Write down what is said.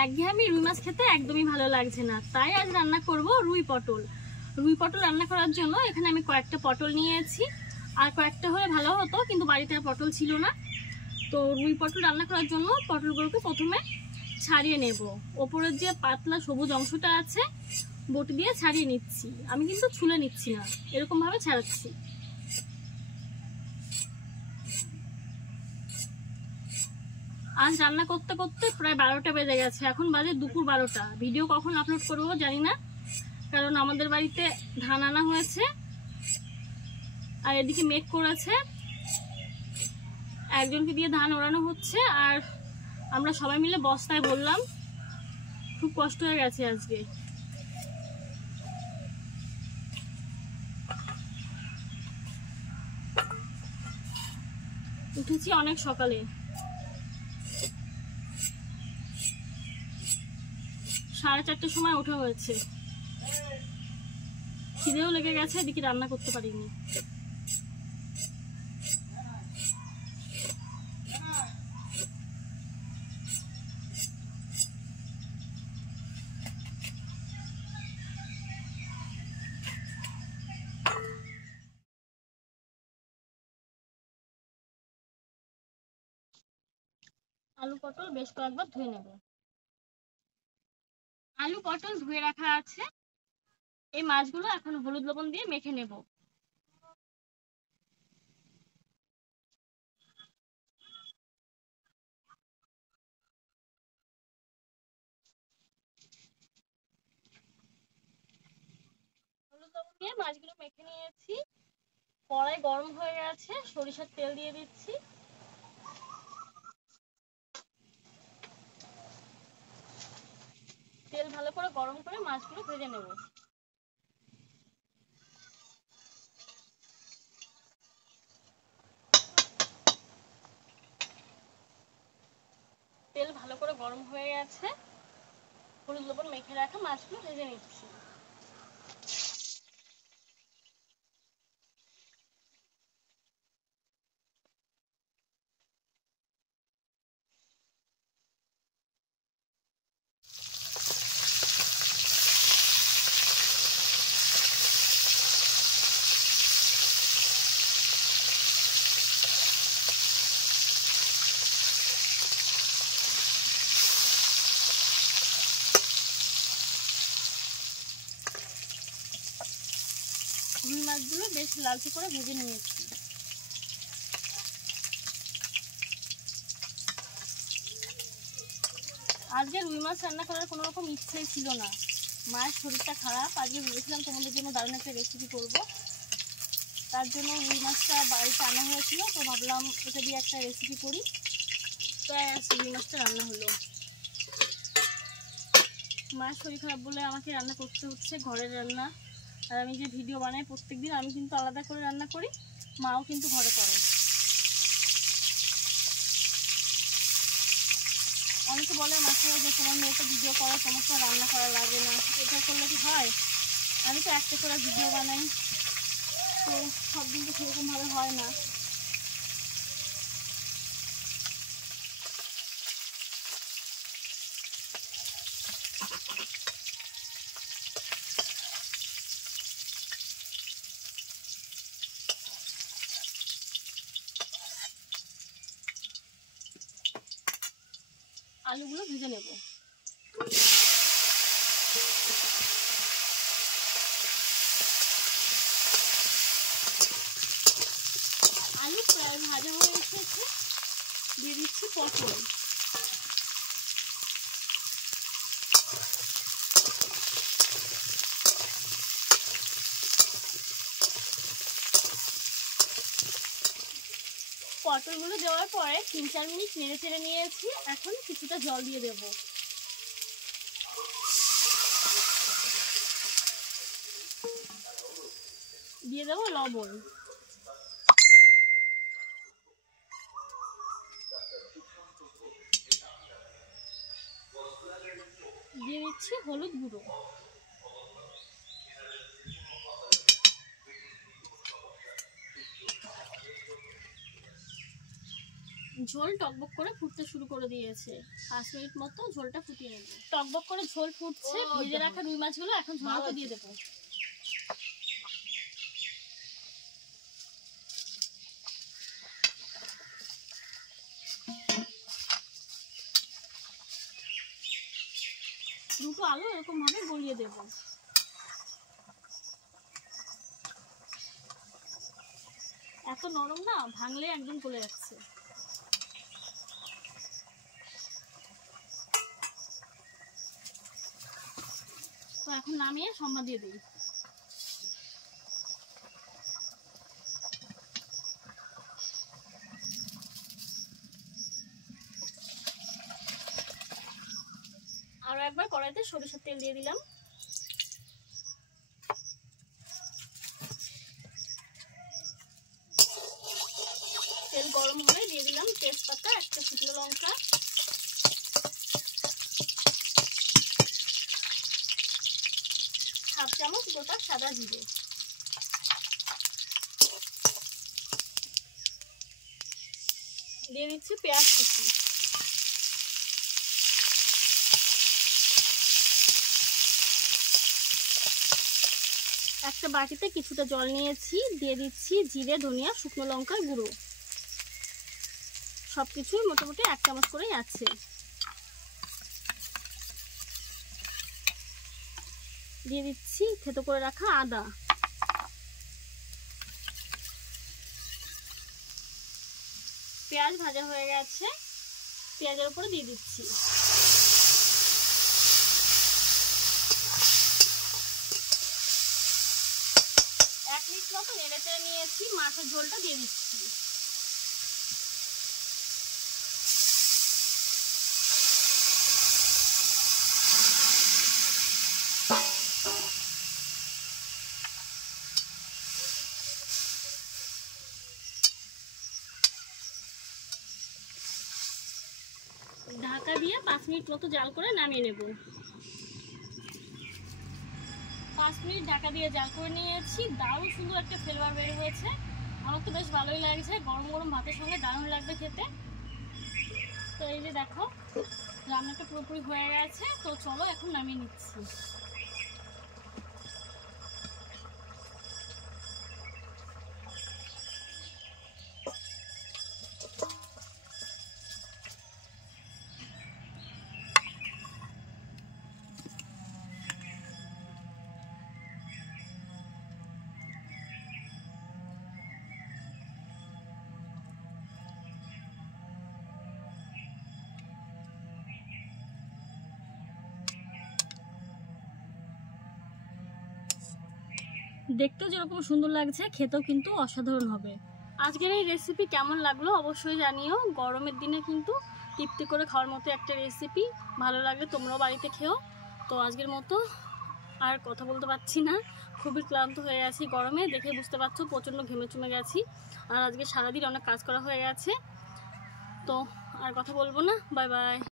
একঘেয়েমি রুই মাছ খেতে একদমই ভালো লাগছে না, তাই আজ রান্না করব রুই পটল। রুই পটল রান্না করার জন্য এখানে আমি কয়েকটা পটল নিয়েছি, আর কয়েকটা হলে ভালো হতো কিন্তু বাড়িতে আর পটল ছিল না। তো রুই পটল রান্না করার জন্য পটলগুলোকে প্রথমে ছাড়িয়ে নেব। ওপরের যে পাতলা সবুজ অংশটা আছে বটি দিয়ে ছাড়িয়ে নিচ্ছি, আমি কিন্তু ছুলে নিচ্ছি না, এরকমভাবে ছাড়াচ্ছি। আজ রান্না করতে করতে প্রায় 12টা বেজে গেছে, এখন বাজে দুপুর 12টা। ভিডিও কখন আপলোড করবো জানি না, কারণ আমাদের বাড়িতে ধান আনা হয়েছে আর এদিকে মেঘ করেছে, একজনকে দিয়ে ধান ওড়ানো হচ্ছে আর আমরা সবাই মিলে বস্তায় বললাম। খুব কষ্ট হয়ে গেছে আজকে। উঠেছি অনেক সকালে, 4:30টার সময় ওঠা হয়েছে। খিদেও লেগে গেছে, এদিকে রান্না করতে পারিনি। আলু পটল বেশ কয়েকবার ধুয়ে নেব। আলু পটল ধুয়ে রাখা আছে, এই মাছগুলো এখন হলুদ লবণ দিয়ে মেখে নেব। হলুদ লবণ দিয়ে মাছগুলো মেখে নিয়েছি। কড়াই গরম হয়ে গেছে, সরিষার তেল দিয়ে দিচ্ছি। তেল ভালো করে গরম করে মাছগুলো ভেজে নেব। তেল ভালো করে গরম হয়ে গেছে, হলুদ লবণ মেখে রাখা মাছগুলো ভেজে নিচ্ছি। রুই মাছগুলো বেশ লালচে করে ভেজে নিয়েছি। আজকে রুই মাছ রান্না করার কোনো রকম ইচ্ছেই ছিল না, মায়ের শরীরটা খারাপ। আজকে ভেবেছিলাম তোমাদের জন্য দারুণ একটা রেসিপি করব, তার জন্য রুই মাছটা বাড়িতে আনা হয়েছিল, তো ভাবলাম এটা দিয়ে একটা রেসিপি করি। তো রুই মাছটা রান্না হলো। মায়ের শরীর খারাপ বলে আমাকে রান্না করতে হচ্ছে ঘরের রান্না। আর আমি যে ভিডিও বানাই প্রত্যেকদিন, আমি কিন্তু আলাদা করে রান্না করি, মাও কিন্তু ঘরে করে। অনেকে বলে মাকে যে তোমার মেয়ে তো ভিডিও করে, তোমার তো রান্না করা লাগে না, এটা করলে কি হয়? আমি তো একটা করে ভিডিও বানাই, তো সব দিন তো সেরকমভাবে হয় না। আলুগুলো ভেজে নেব। আলু প্রায় ভাজা হয়ে এসেছে, দিয়ে দিচ্ছি পটল। পটলগুলো দেওয়ার পরে 3-4 মিনিট নেড়ে চেড়ে নিয়েছি, এখন কিছুটা জল দিয়ে দেব। দিয়ে দেবো লবণ। দিয়ে দিচ্ছি হলুদ গুঁড়ো। ঝোল টকবক করে ফুটতে শুরু করে দিয়েছে। 5 মিনিট মতো ঝোলটা ফুটিয়ে নেব। টকবক করে ঝোল ফুটছে, ভেজে রাখা রুই মাছগুলো এখন ঝোলটা দিয়ে দেবো। দুটো আলু এরকম ভাবে গলিয়ে দেব। এত নরম না, ভাঙলে একদম গলে যাচ্ছে। তো এখন নামিয়ে সম্বাদ দিয়ে দিই। আরো একবার কড়াইতে সরিষার তেল দিয়ে দিলাম। তেল গরম হলে দিয়ে দিলাম তেজপাতা, একটা শুকনো লঙ্কা, হাফ চামচ গোটা সাদা জিরে, দিয়ে দিচ্ছি পেঁয়াজ কুচি। একটা বাটিতে কিছুটা জল নিয়েছি, দিয়ে দিচ্ছি জিরে, ধনিয়া, শুকনো লঙ্কার গুঁড়ো। সবকিছুই মোটামুটি 1 চামচ করেই আছে। দিয়ে দিচ্ছি থেতো করে রাখা আদা। পেঁয়াজ ভাজা হয়ে গেছে, পেঁয়াজের উপরে দিয়ে দিচ্ছি। এক মিনিট মতো নেড়ে নিয়েছি, মাছের ঝোলটা দিয়ে দিচ্ছি। ঢাকা দিয়ে 5 মিনিট মতো জাল করে নামিয়ে নেব। 5 মিনিট ঢাকা দিয়ে জাল করে নিয়েছি। দারুণ সুন্দর একটা ফ্লেভার বের হয়েছে। আমার তো বেশ ভালোই লাগছে, গরম গরম ভাতের সঙ্গে দারুণ লাগবে খেতে। তো এই যে দেখো রান্নাটা পুরোপুরি হয়ে গেছে। তো চলো এখন নামিয়ে নিচ্ছি। দেখতেও যেরকম সুন্দর লাগছে, খেতেও কিন্তু অসাধারণ হবে। আজকের এই রেসিপি কেমন লাগলো অবশ্যই জানিও। গরমের দিনে কিন্তু তৃপ্তি করে খাওয়ার মতো একটা রেসিপি। ভালো লাগলে তোমরাও বাড়িতে খেও। তো আজকের মতো আর কথা বলতে পারছি না, খুবই ক্লান্ত হয়ে গেছি গরমে, দেখে বুঝতে পারছো প্রচণ্ড ঘেমে চুমে গেছি। আর আজকে সারাদিন অনেক কাজ করা হয়ে গেছে। তো আর কথা বলবো না, বাই বাই।